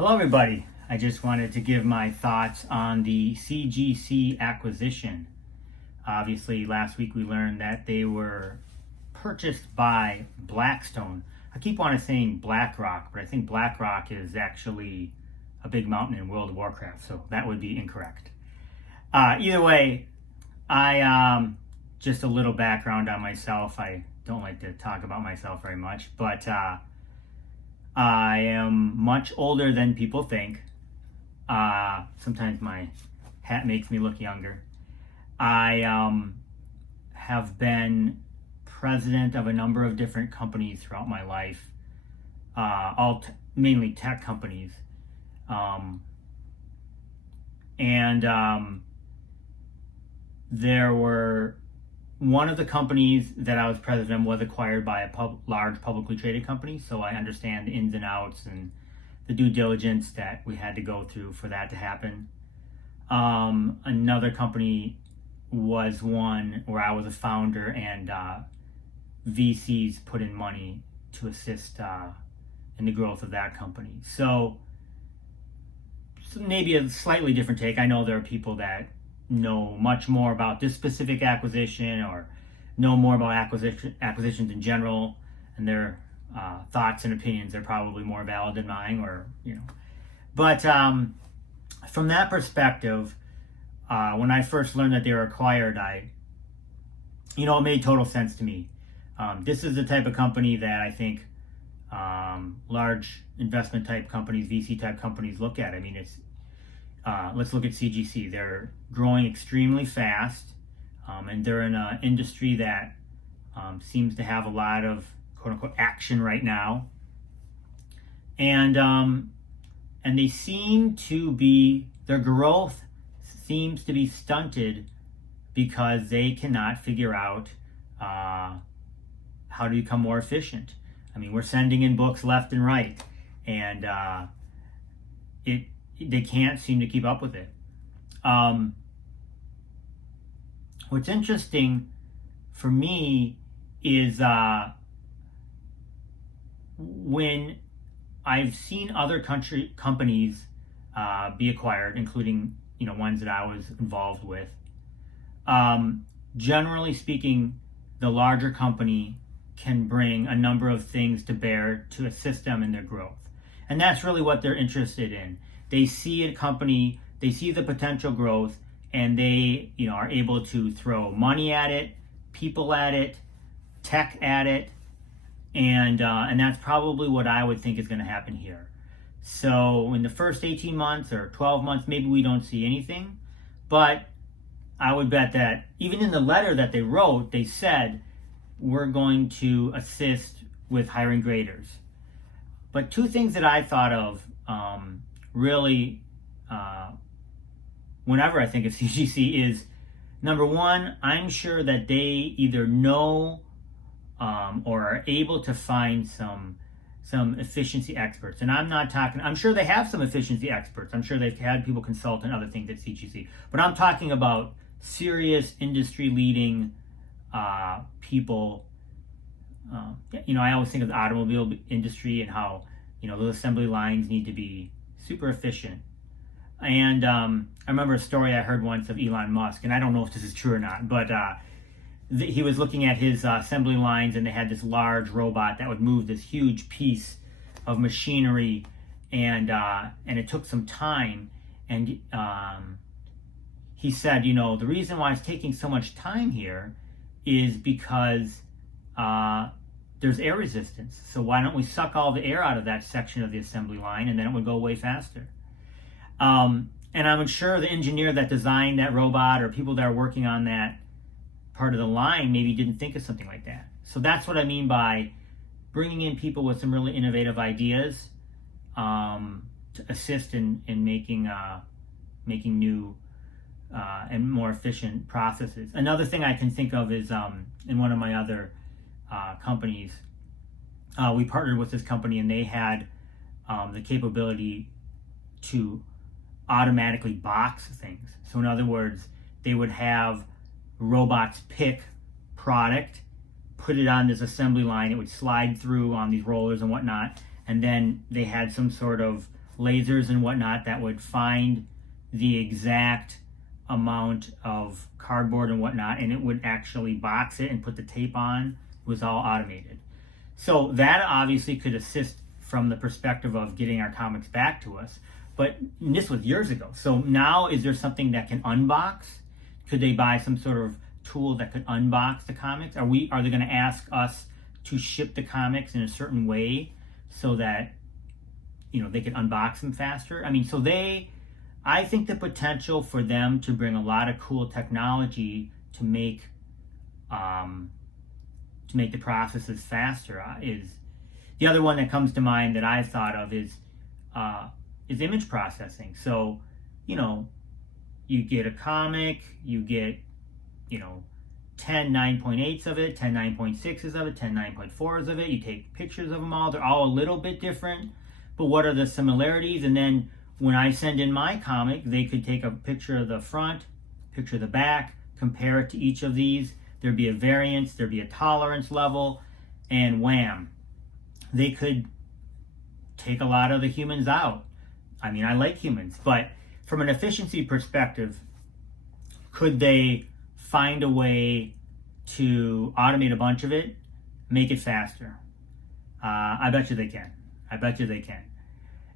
Hello, everybody. I just wanted to give my thoughts on the CGC acquisition. Obviously, last week we learned that they were purchased by Blackstone. I keep wanting to saying BlackRock, but I think BlackRock is actually a big mountain in World of Warcraft, so that would be incorrect. Either way, just a little background on myself. I don't like to talk about myself very much, but I am much older than people think. Sometimes my hat makes me look younger. I have been president of a number of different companies throughout my life, mainly tech companies. There were one of the companies that I was president of was acquired by a large publicly traded company, so I understand the ins and outs and the due diligence that we had to go through for that to happen. Another company was one where I was a founder, and VCs put in money to assist in the growth of that company. So maybe a slightly different take. I know there are people that know much more about this specific acquisition or know more about acquisitions in general, and their thoughts and opinions are probably more valid than mine, But from that perspective, when I first learned that they were acquired, it made total sense to me. This is the type of company that I think large investment type companies, VC type companies look at. I mean, let's look at CGC. They're growing extremely fast, and they're in an industry that seems to have a lot of quote unquote action right now. And they seem to be, their growth seems to be stunted because they cannot figure out how to become more efficient. I mean, we're sending in books left and right, and they can't seem to keep up with it. What's interesting for me is when I've seen other companies be acquired, including ones that I was involved with. Generally speaking, the larger company can bring a number of things to bear to assist them in their growth, and that's really what they're interested in. They see a company, they see the potential growth, and they are able to throw money at it, people at it, tech at it, and that's probably what I would think is going to happen here. So in the first 18 months or 12 months, maybe we don't see anything, but I would bet that even in the letter that they wrote, they said, we're going to assist with hiring graders. But two things that I thought of really whenever I think of CGC is, number one, I'm sure that they either know or are able to find some efficiency experts. And I'm sure they have some efficiency experts. I'm sure they've had people consult on other things at CGC. But I'm talking about serious industry leading people. I always think of the automobile industry and how those assembly lines need to be super efficient. And I remember a story I heard once of Elon Musk, and I don't know if this is true or not, but he was looking at his assembly lines, and they had this large robot that would move this huge piece of machinery, and it took some time. And he said, the reason why it's taking so much time here is because there's air resistance. So why don't we suck all the air out of that section of the assembly line, and then it would go way faster. And I'm sure the engineer that designed that robot or people that are working on that part of the line maybe didn't think of something like that. So that's what I mean by bringing in people with some really innovative ideas to assist in making new and more efficient processes. Another thing I can think of is in one of my other companies, we partnered with this company, and they had the capability to automatically box things. So in other words, they would have robots pick product, put it on this assembly line, it would slide through on these rollers and whatnot, and then they had some sort of lasers and whatnot that would find the exact amount of cardboard and whatnot, and it would actually box it and put the tape on. It was all automated. So that obviously could assist from the perspective of getting our comics back to us. But this was years ago. So now, is there something that can unbox? Could they buy some sort of tool that could unbox the comics? Are they going to ask us to ship the comics in a certain way so that, you know, they can unbox them faster? I mean, I think the potential for them to bring a lot of cool technology to make the processes faster is the other one that comes to mind that I've thought of is image processing. So, you know, you get a comic, you get, you know, 10 9.8s of it, 10 9.6s of it, 10 9.4s of it. You take pictures of them all. They're all a little bit different, but what are the similarities? And then when I send in my comic, they could take a picture of the front, picture of the back, compare it to each of these. There'd be a variance, there'd be a tolerance level, and wham, they could take a lot of the humans out. I mean, I like humans, but from an efficiency perspective, could they find a way to automate a bunch of it, make it faster? I bet you they can. I bet you they can.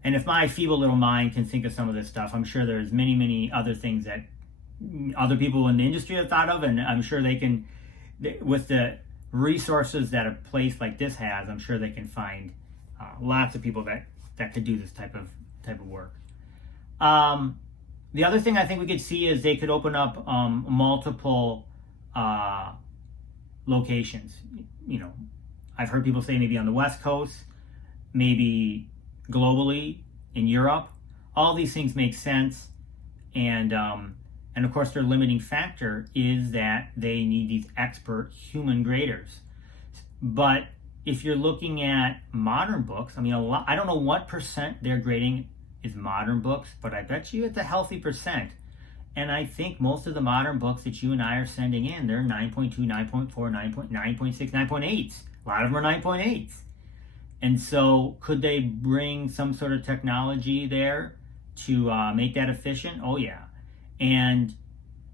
And if my feeble little mind can think of some of this stuff, I'm sure there's many, many other things that other people in the industry have thought of, and I'm sure they can, with the resources that a place like this has, I'm sure they can find lots of people that could do this type of work. The other thing I think we could see is they could open up multiple locations. You know, I've heard people say maybe on the West Coast, maybe globally in Europe. All these things make sense, and of course their limiting factor is that they need these expert human graders. But if you're looking at modern books, I mean, I don't know what percent they're grading is modern books, but I bet you it's a healthy percent. And I think most of the modern books that you and I are sending in, they're 9.2, 9.4, 9.6, 9.8s. A lot of them are 9.8s. And so could they bring some sort of technology there to make that efficient? Oh, yeah. And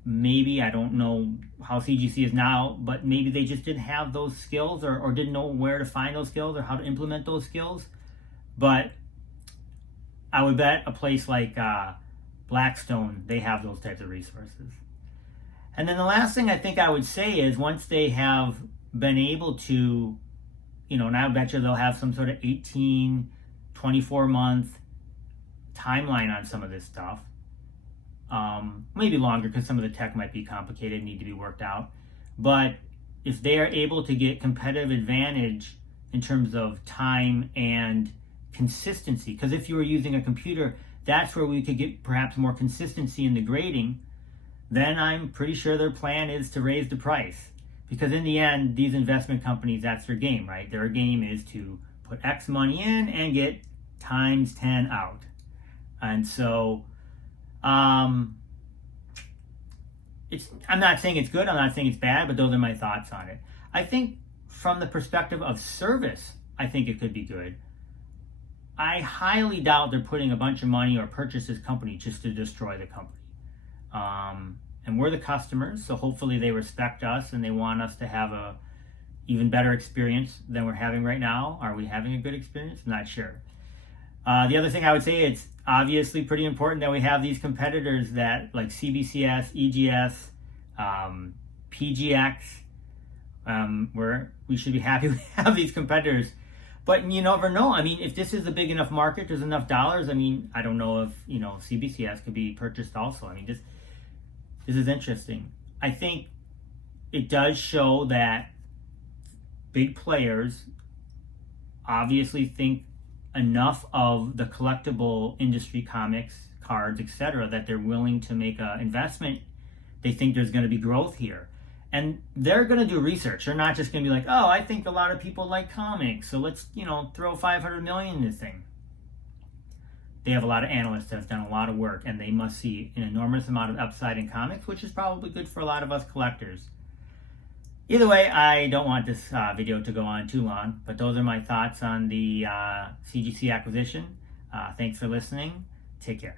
maybe, I don't know how CGC is now, but maybe they just didn't have those skills or didn't know where to find those skills or how to implement those skills. But I would bet a place like Blackstone, they have those types of resources. And then the last thing I think I would say is once they have been able to, you know, and I bet you they'll have some sort of 18, 24-month timeline on some of this stuff. Maybe longer because some of the tech might be complicated and need to be worked out. But if they are able to get competitive advantage in terms of time and consistency, because if you were using a computer, that's where we could get perhaps more consistency in the grading, then I'm pretty sure their plan is to raise the price. Because in the end, these investment companies, that's their game, right? Their game is to put X money in and get times 10 out. And so, I'm not saying it's good, I'm not saying it's bad, but those are my thoughts on it. I think from the perspective of service, I think it could be good. I highly doubt they're putting a bunch of money or purchase this company just to destroy the company. And we're the customers, so hopefully they respect us and they want us to have a even better experience than we're having right now. Are we having a good experience? I'm not sure. The other thing I would say, it's obviously pretty important that we have these competitors that like CBCS, EGS, PGX, where we should be happy we have these competitors. But you never know. I mean, if this is a big enough market, there's enough dollars. I mean, I don't know if, you know, CBCS could be purchased also. I mean, this is interesting. I think it does show that big players obviously think enough of the collectible industry, comics, cards, etc., that they're willing to make an investment. They think there's going to be growth here. And they're going to do research. They're not just going to be like, oh, I think a lot of people like comics, so let's, you know, throw $500 million in this thing. They have a lot of analysts that have done a lot of work, and they must see an enormous amount of upside in comics, which is probably good for a lot of us collectors. Either way, I don't want this video to go on too long, but those are my thoughts on the CGC acquisition. Thanks for listening. Take care.